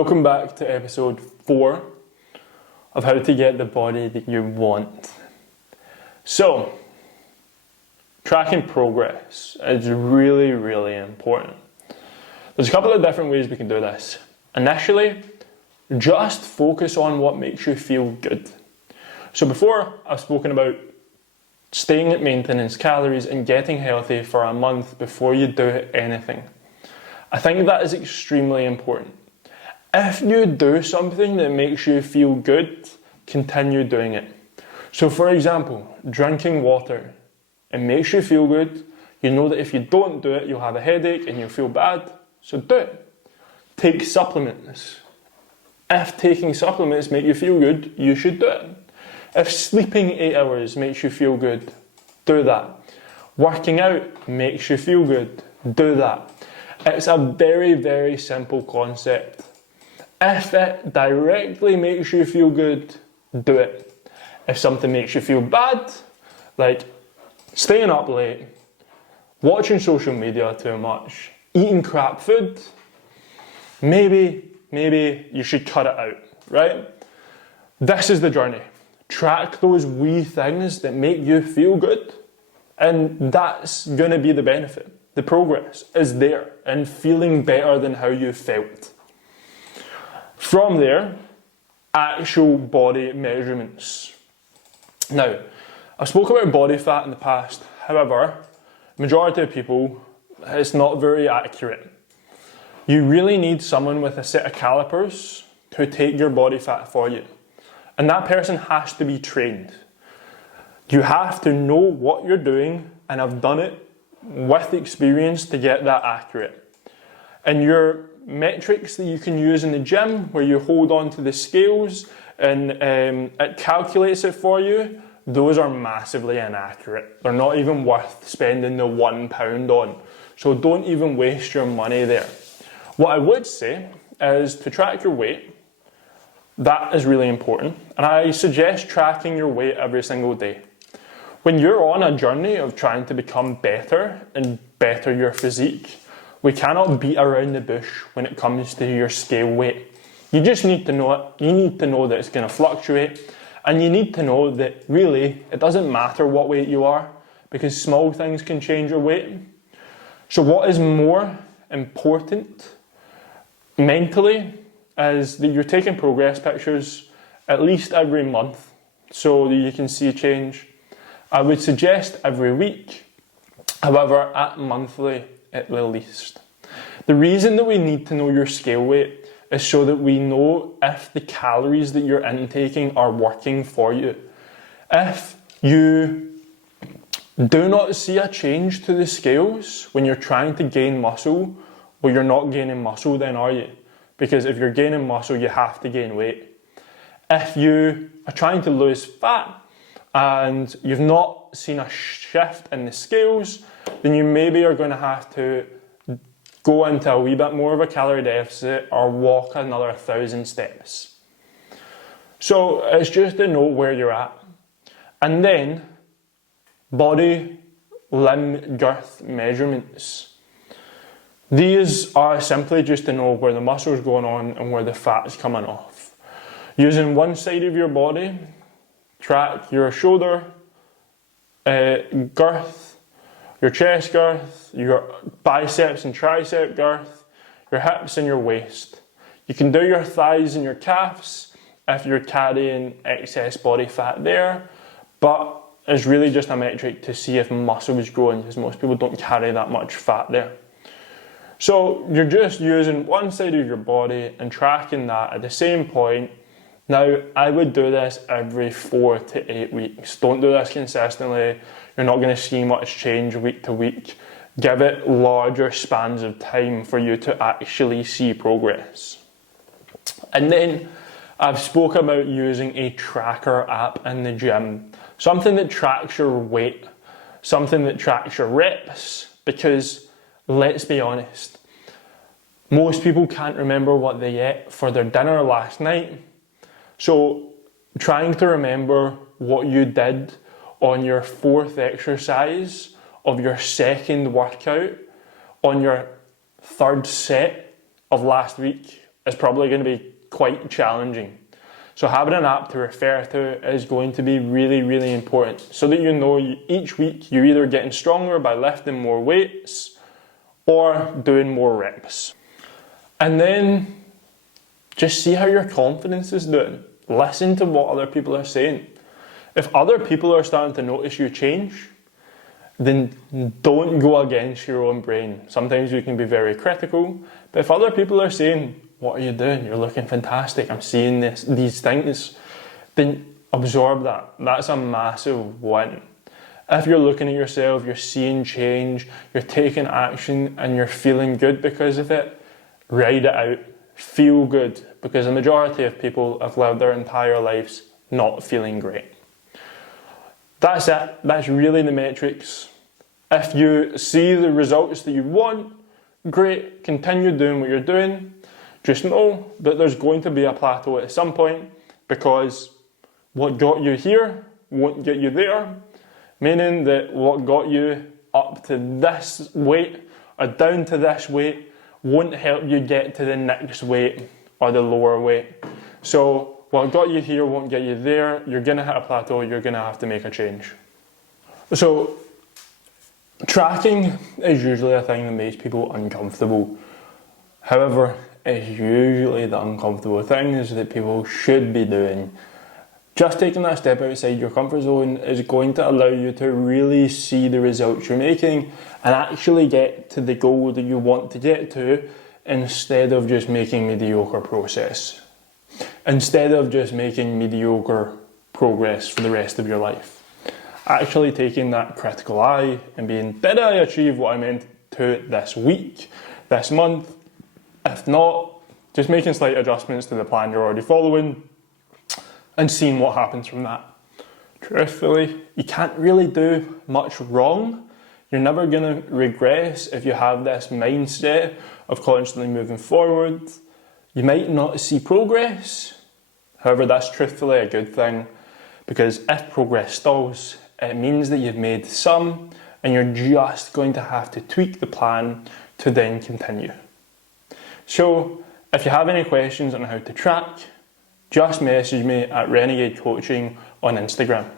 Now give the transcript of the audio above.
Welcome back to episode 4 of how to get the body that you want. So, tracking progress is really, really important. There's a couple of different ways we can do this. Initially, just focus on what makes you feel good. So before, I've spoken about staying at maintenance calories and getting healthy for a month before you do anything. I think that is extremely important. If you do something that makes you feel good, continue doing it. So for example, drinking water. It makes you feel good. You know that if you don't do it, you'll have a headache and you'll feel bad. So do it. Take supplements. If taking supplements make you feel good, you should do it. If sleeping 8 hours makes you feel good, do that. Working out makes you feel good, do that. It's a very, very simple concept. If it directly makes you feel good, do it. If something makes you feel bad, like staying up late, watching social media too much, eating crap food, maybe you should cut it out, right? This is the journey. Track those wee things that make you feel good, and that's going to be the benefit. The progress is there and feeling better than how you felt. From there, actual body measurements. Now, I've spoken about body fat in the past. However, majority of people, it's not very accurate. You really need someone with a set of calipers to take your body fat for you. And that person has to be trained. You have to know what you're doing and have done it with experience to get that accurate. And your metrics that you can use in the gym, where you hold on to the scales and it calculates it for you, those are massively inaccurate. They're not even worth spending the £1 on. So don't even waste your money there. What I would say is to track your weight. That is really important. And I suggest tracking your weight every single day. When you're on a journey of trying to become better and better your physique, we cannot beat around the bush when it comes to your scale weight. You just need to know it. You need to know that it's going to fluctuate. And you need to know that really it doesn't matter what weight you are, because small things can change your weight. So what is more important mentally is that you're taking progress pictures at least every month so that you can see change. I would suggest every week, however at monthly at the least. The reason that we need to know your scale weight is so that we know if the calories that you're intaking are working for you. If you do not see a change to the scales when you're trying to gain muscle, well, you're not gaining muscle then, are you? Because if you're gaining muscle, you have to gain weight. If you are trying to lose fat and you've not seen a shift in the scales, then you maybe are going to have to go into a wee bit more of a calorie deficit or walk another 1,000 steps. So it's just to know where you're at. And then body limb girth measurements. These are simply just to know where the muscle is going on and where the fat is coming off. Using one side of your body, track your shoulder girth, your chest girth, your biceps and tricep girth, your hips and your waist. You can do your thighs and your calves if you're carrying excess body fat there, but it's really just a metric to see if muscle is growing, because most people don't carry that much fat there. So you're just using one side of your body and tracking that at the same point. Now, I would do this every 4 to 8 weeks. Don't do this consistently. You're not going to see much change week to week. Give it larger spans of time for you to actually see progress. And then I've spoke about using a tracker app in the gym. Something that tracks your weight. Something that tracks your reps. Because let's be honest, most people can't remember what they ate for their dinner last night. So trying to remember what you did on your 4th exercise of your 2nd workout on your 3rd set of last week is probably going to be quite challenging. So having an app to refer to is going to be really, really important so that you know each week you're either getting stronger by lifting more weights or doing more reps. And then just see how your confidence is doing. Listen to what other people are saying. If other people are starting to notice you change, then don't go against your own brain. Sometimes you can be very critical, but if other people are saying, what are you doing? You're looking fantastic. I'm seeing these things. Then absorb that. That's a massive win. If you're looking at yourself, you're seeing change, you're taking action, and you're feeling good because of it, ride it out. Feel good, because the majority of people have lived their entire lives not feeling great. That's it. That's really the metrics. If you see the results that you want, great. Continue doing what you're doing. Just know that there's going to be a plateau at some point, because what got you here won't get you there. Meaning that what got you up to this weight or down to this weight won't help you get to the next weight or the lower weight. So what got you here won't get you there. You're going to hit a plateau. You're going to have to make a change. So tracking is usually a thing that makes people uncomfortable. However, it's usually the uncomfortable things that people should be doing. Just taking that step outside your comfort zone is going to allow you to really see the results you're making and actually get to the goal that you want to get to, instead of just making mediocre progress. Instead of just making mediocre progress for the rest of your life. Actually taking that critical eye and being, did I achieve what I meant to this week, this month? If not, just making slight adjustments to the plan you're already following and seeing what happens from that. Truthfully, you can't really do much wrong. You're never going to regress if you have this mindset of constantly moving forward. You might not see progress. However, that's truthfully a good thing, because if progress stalls, it means that you've made some and you're just going to have to tweak the plan to then continue. So if you have any questions on how to track, just message me at Renegade Coaching on Instagram.